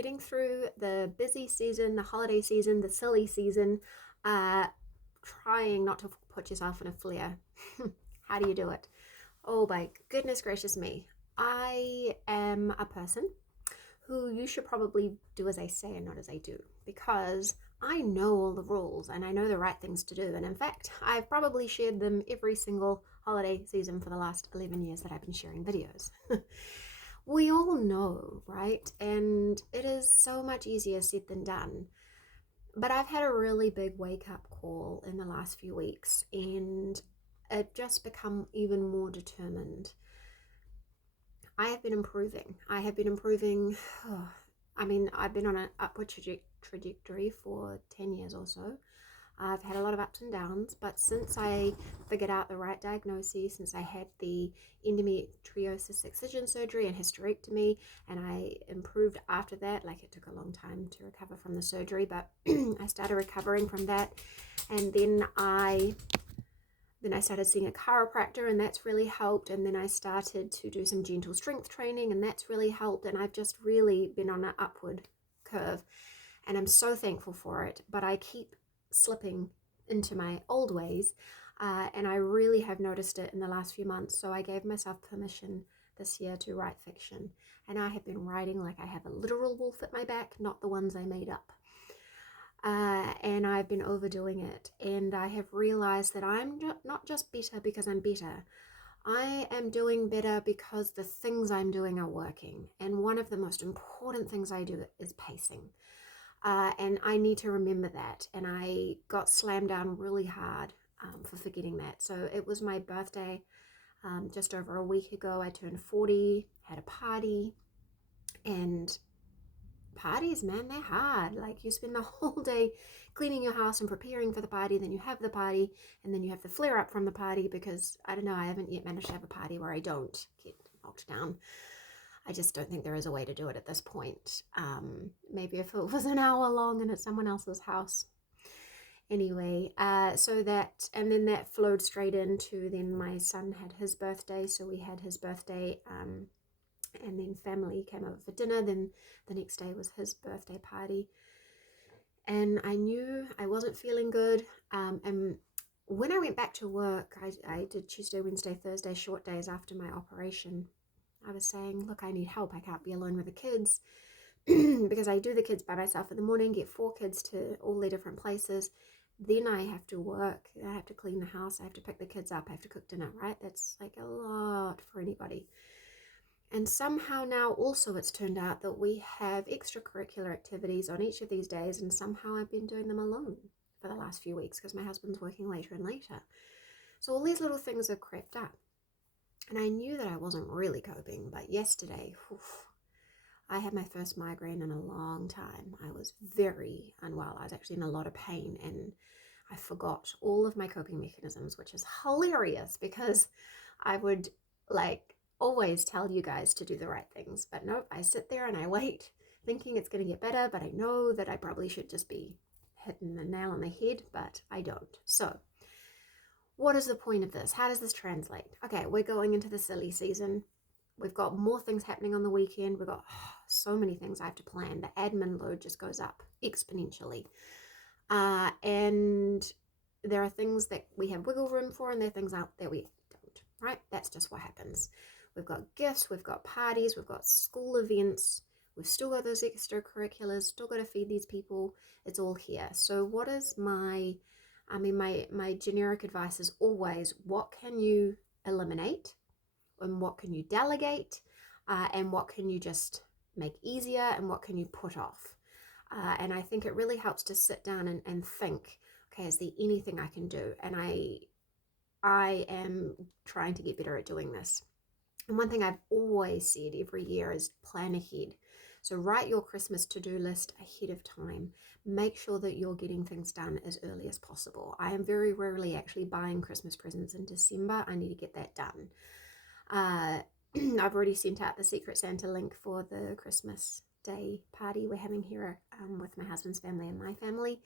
getting through the busy season, the holiday season, the silly season, trying not to put yourself in a flare. How do you do it? Oh my goodness gracious me. I am a person who you should probably do as I say and not as I do, because I know all the rules and I know the right things to do. And in fact, I've probably shared them every single holiday season for the last 11 years that I've been sharing videos. We all know, right? And it is so much easier said than done. But I've had a really big wake up call in the last few weeks, and I've just become even more determined. I have been improving. I have been improving. I mean, I've been on an upward trajectory for 10 years or so. I've had a lot of ups and downs, but since I figured out the right diagnosis, since I had the endometriosis excision surgery and hysterectomy, and I improved after that, like it took a long time to recover from the surgery, but I started recovering from that, and then I started seeing a chiropractor, and that's really helped. And then I started to do some gentle strength training, and that's really helped. And I've just really been on an upward curve, and I'm so thankful for it. But I keep slipping into my old ways, and I really have noticed it in the last few months. So I gave myself permission this year to write fiction, and I have been writing like I have a literal wolf at my back, not the ones I made up. And I've been overdoing it, and I have realized that I'm not just better because I'm better. I am doing better because the things I'm doing are working, and one of the most important things I do is pacing. And I need to remember that, and I got slammed down really hard for forgetting that. So it was my birthday just over a week ago. I turned 40, had a party, and parties, man, they're hard. Like, you spend the whole day cleaning your house and preparing for the party, then you have the party, and then you have the flare up from the party, because I don't know, I haven't yet managed to have a party where I don't get knocked down. I just don't think there is a way to do it at this point. Maybe if it was an hour long and at someone else's house. Anyway, so that, and then that flowed straight into, then my son had his birthday, so we had his birthday, and then family came over for dinner. Then the next day was his birthday party, and I knew I wasn't feeling good. And when I went back to work, I did Tuesday, Wednesday, Thursday, short days after my operation. I was saying, look, I need help. I can't be alone with the kids because I do the kids by myself in the morning, get 4 kids to all their different places. Then I have to work. I have to clean the house. I have to pick the kids up. I have to cook dinner, right? That's like a lot for anybody. And somehow now also it's turned out that we have extracurricular activities on each of these days, and somehow I've been doing them alone for the last few weeks because my husband's working later and later. So all these little things have crept up. And I knew that I wasn't really coping, but yesterday, I had my first migraine in a long time. I was very unwell. I was actually in a lot of pain, and I forgot all of my coping mechanisms, which is hilarious because I would always tell you guys to do the right things. But nope, I sit there and I wait, thinking it's going to get better, but I know that I probably should just be hitting the nail on the head, but I don't. So what is the point of this? How does this translate? Okay, we're going into the silly season. We've got more things happening on the weekend. We've got so many things I have to plan. The admin load just goes up exponentially. And there are things that we have wiggle room for, and there are things out that we don't, right? That's just what happens. We've got gifts, we've got parties, we've got school events, we've still got those extracurriculars, still got to feed these people. It's all here. So what is my generic advice is always, what can you eliminate and what can you delegate, and what can you just make easier and what can you put off. And I think it really helps to sit down and think, okay, is there anything I can do? And I am trying to get better at doing this. And one thing I've always said every year is plan ahead. So write your Christmas to-do list ahead of time. Make sure that you're getting things done as early as possible. I am very rarely actually buying Christmas presents in December. I need to get that done. I've already sent out the Secret Santa link for the Christmas Day party we're having here with my husband's family and my family.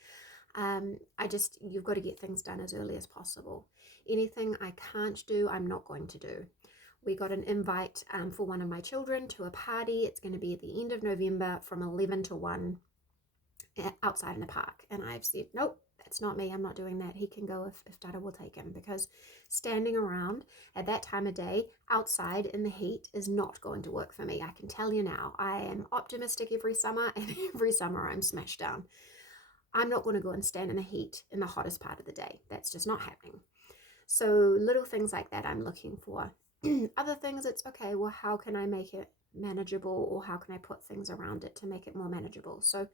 You've got to get things done as early as possible. Anything I can't do, I'm not going to do. we got an invite for one of my children to a party. It's going to be at the end of November from 11 to 1 outside in the park. And I've said, nope, that's not me. I'm not doing that. He can go if Dada will take him, because standing around at that time of day outside in the heat is not going to work for me. I can tell you now. I am optimistic every summer, and every summer I'm smashed down. I'm not going to go and stand in the heat in the hottest part of the day. That's just not happening. So little things like that I'm looking for. Other things, it's okay, well, how can I make it manageable, or how can I put things around it to make it more manageable? So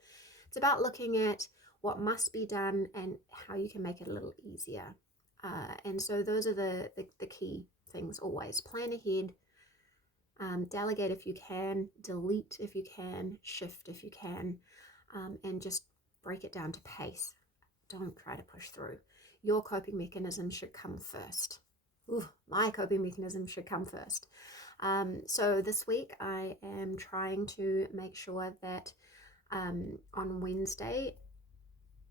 it's about looking at what must be done and how you can make it a little easier. And so those are the key things always. Plan ahead, delegate if you can, delete if you can, shift if you can, and just break it down to pace. Don't try to push through. Your coping mechanism should come first. Ooh, my coping mechanism should come first. So this week I am trying to make sure that on Wednesday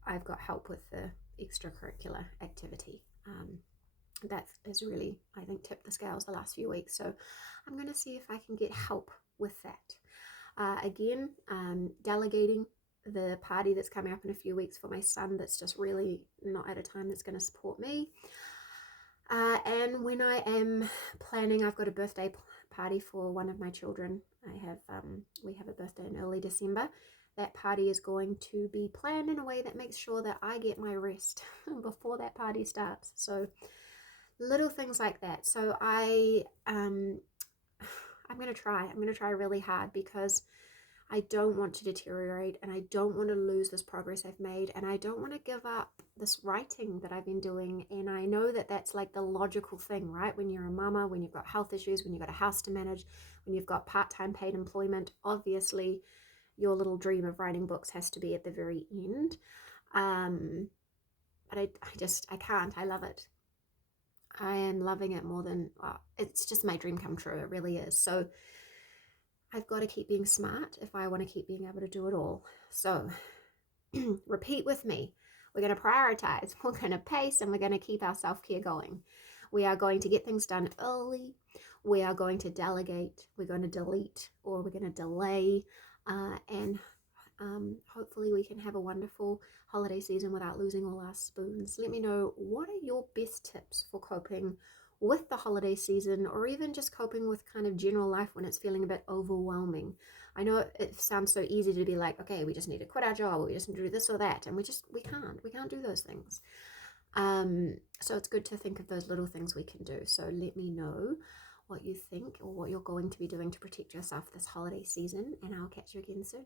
I've got help with the extracurricular activity. That has really, I think, tipped the scales the last few weeks. So I'm going to see if I can get help with that. Again, delegating the party that's coming up in a few weeks for my son, that's just really not at a time that's going to support me. And when I am planning, I've got a birthday party for one of my children. We have a birthday in early December. That party is going to be planned in a way that makes sure that I get my rest before that party starts. So little things like that. So I'm going to try really hard, because I don't want to deteriorate, and I don't want to lose this progress I've made, and I don't want to give up this writing that I've been doing. And I know that that's like the logical thing, right? When you're a mama, when you've got health issues, when you've got a house to manage, when you've got part-time paid employment, obviously your little dream of writing books has to be at the very end. But I can't. I love it. I am loving it more than, it's just my dream come true. It really is. So I've got to keep being smart if I want to keep being able to do it all. So repeat with me. We're going to prioritize, we're going to pace, and we're going to keep our self-care going. We are going to get things done early. We are going to delegate. We're going to delete, or we're going to delay. And hopefully we can have a wonderful holiday season without losing all our spoons. Let me know, what are your best tips for coping with the holiday season, or even just coping with kind of general life when it's feeling a bit overwhelming? I know it sounds so easy to be like, okay, we just need to quit our job, or we just need to do this or that, and we can't do those things. So it's good to think of those little things we can do. So let me know what you think, or what you're going to be doing to protect yourself this holiday season, and I'll catch you again soon.